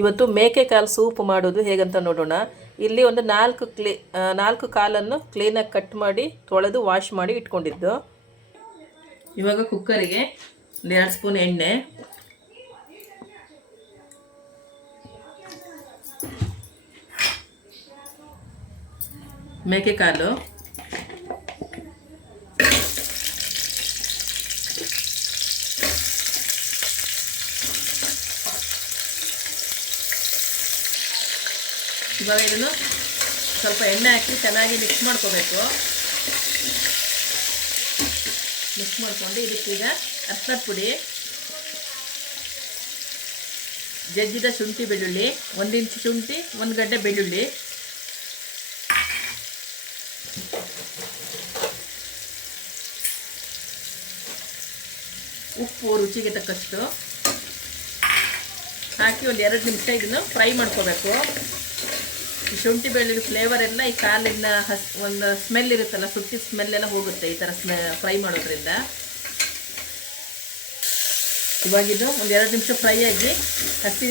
ಇವತ್ತು ಮೇಕೆ ಕಾಲು ಸೂಪ್ ಮಾಡೋದು ಹೇಗಂತ ನೋಡೋಣ. ಇಲ್ಲಿ ಒಂದು ನಾಲ್ಕು ಕ್ಲೀ ನಾಲ್ಕು ಕಾಲನ್ನು ಕ್ಲೀನಾಗಿ ಕಟ್ ಮಾಡಿ, ತೊಳೆದು ವಾಶ್ ಮಾಡಿ ಇಟ್ಕೊಂಡಿದ್ದು. ಇವಾಗ ಕುಕ್ಕರಿಗೆ ಒಂದು ಎರಡು ಸ್ಪೂನ್ ಎಣ್ಣೆ. ಮೇಕೆ ಕಾಲು ಇವಾಗ ಇದನ್ನು ಸ್ವಲ್ಪ ಎಣ್ಣೆ ಹಾಕಿ ಚೆನ್ನಾಗಿ ಮಿಕ್ಸ್ ಮಾಡ್ಕೋಬೇಕು. ಮಿಕ್ಸ್ ಮಾಡಿಕೊಂಡು ಇದಕ್ಕೀಗ ಅರ್ಶಿನ ಪುಡಿ, ಜಜ್ಜಿದ ಶುಂಠಿ ಬೆಳ್ಳುಳ್ಳಿ, ಒಂದು ಇಂಚು ಶುಂಠಿ, ಒಂದು ಗಡ್ಡೆ ಬೆಳ್ಳುಳ್ಳಿ. ಉಪ್ಪು ರುಚಿಗೆ ತಕ್ಕಷ್ಟು ಹಾಕಿ ಒಂದು ಎರಡು ನಿಮಿಷ ಇದನ್ನು ಫ್ರೈ ಮಾಡ್ಕೋಬೇಕು. ಈ ಶುಂಠಿ ಬೆಳ್ಳುಳ್ಳಿ ಫ್ಲೇವರ್ ಎಲ್ಲ ಈ ಕಾಲಿನ ಹಸ್, ಒಂದು ಸ್ಮೆಲ್ ಇರುತ್ತಲ್ಲ ಸುಟ್ಟಿ ಸ್ಮೆಲ್ ಎಲ್ಲ ಹೋಗುತ್ತೆ ಈ ಥರ ಫ್ರೈ ಮಾಡೋದ್ರಿಂದ. ಇವಾಗಿದು ಒಂದು ಎರಡು ನಿಮಿಷ ಫ್ರೈ ಆಗಿ ಹಸಿ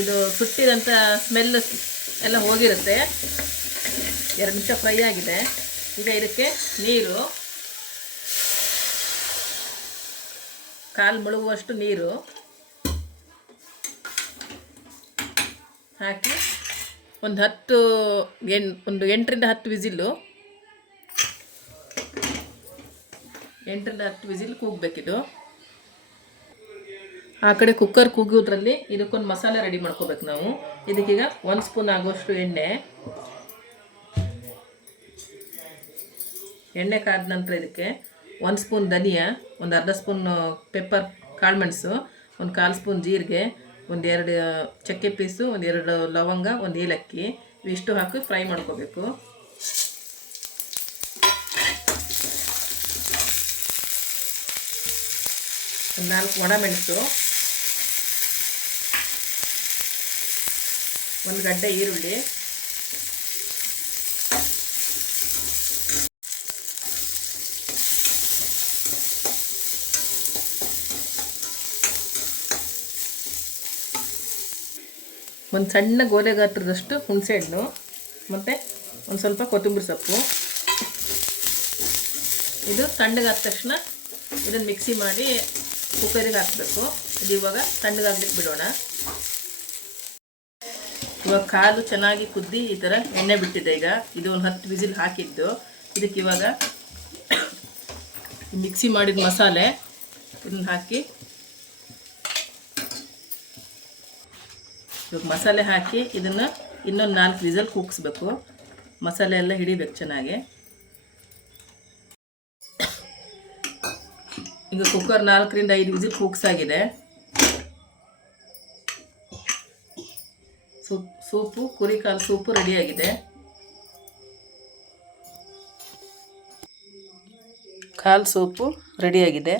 ಇದು ಸುಟ್ಟಿದಂಥ ಸ್ಮೆಲ್ ಎಲ್ಲ ಹೋಗಿರುತ್ತೆ. ಎರಡು ನಿಮಿಷ ಫ್ರೈ ಆಗಿದೆ. ಈಗ ಇದಕ್ಕೆ ನೀರು. ಕಾಲು ಮುಳುಗುವಷ್ಟು ನೀರು. ಹಾಕಿ ಒಂದು ಹತ್ತು ಎಣ್ ಒಂದು ಎಂಟರಿಂದ ಹತ್ತು ವಿಸಿಲ್ಲು ಎಂಟರಿಂದ ಹತ್ತು ವಿಸಿಲ್ ಕೂಗಬೇಕಿದು. ಆ ಕಡೆ ಕುಕ್ಕರ್ ಕೂಗೋದ್ರಲ್ಲಿ ಇದಕ್ಕೊಂದು ಮಸಾಲೆ ರೆಡಿ ಮಾಡ್ಕೋಬೇಕು ನಾವು. ಇದಕ್ಕೀಗ ಒಂದು ಸ್ಪೂನ್ ಆಗುವಷ್ಟು ಎಣ್ಣೆ. ಎಣ್ಣೆ ಕಾದ ನಂತರ ಇದಕ್ಕೆ ಒಂದು ಸ್ಪೂನ್ ಧನಿಯಾ, ಒಂದು ಅರ್ಧ ಸ್ಪೂನ್ ಪೆಪ್ಪರ್ ಕಾಳುಮೆಣಸು ಒಂದು ಕಾಲು ಸ್ಪೂನ್ ಜೀರಿಗೆ ಒಂದೆರಡು ಚಕ್ಕೆ ಪೀಸು, ಒಂದೆರಡು ಲವಂಗ, ಒಂದು ಏಲಕ್ಕಿ. ಇಷ್ಟು ಹಾಕಿ ಫ್ರೈ ಮಾಡ್ಕೋಬೇಕು. ಒಂದು ನಾಲ್ಕು ಒಣಮೆಣಸು ಒಂದು ಗಡ್ಡೆ ಈರುಳ್ಳಿ. ಒಂದು ಸಣ್ಣ ಗೋಲೆ ಗಾತ್ರದಷ್ಟು ಹುಣಸೆಹಣ್ಣು ಮತ್ತು ಒಂದು ಸ್ವಲ್ಪ ಕೊತ್ತಂಬರಿ ಸೊಪ್ಪು. ಇದು ತಣ್ಣಗಾದ ತಕ್ಷಣ ಇದನ್ನು ಮಿಕ್ಸಿ ಮಾಡಿ ಕುಕ್ಕರಿಗೆ ಹಾಕಬೇಕು. ಇದು ಇವಾಗ ತಣ್ಣಗಾಗ್ಲಿಕ್ಕೆ ಬಿಡೋಣ. ಇವಾಗ ಕಾಲು ಚೆನ್ನಾಗಿ ಕುದ್ದಿ ಈ ಥರ ಎಣ್ಣೆ ಬಿಟ್ಟಿದೆ ಈಗ. ಇದು ಒಂದು ಹತ್ತು ವಿಸಿಲ್ ಹಾಕಿದ್ದು. ಇದಕ್ಕೆ ಇವಾಗ ಮಿಕ್ಸಿ ಮಾಡಿದ ಮಸಾಲೆ ಇದನ್ನು ಹಾಕಿ ಇವಾಗ ಮಸಾಲೆ ಹಾಕಿ ಇದನ್ನು ಇನ್ನೊಂದು ನಾಲ್ಕು ವಿಸಲ್ ಕೂಗಿಸ್ಬೇಕು. ಮಸಾಲೆ ಎಲ್ಲ ಹಿಡಿಬೇಕು ಚೆನ್ನಾಗಿ. ಈಗ ಕುಕ್ಕರ್ ನಾಲ್ಕರಿಂದ ಐದು ವಿಸಿಲ್ ಕೂಗ್ಸಾಗಿದೆ. ಸೂಪ್, ಸೂಪು ಕುರಿ ಕಾಲು ಸೂಪು ರೆಡಿಯಾಗಿದೆ. ಕಾಲು ಸೂಪು ರೆಡಿಯಾಗಿದೆ.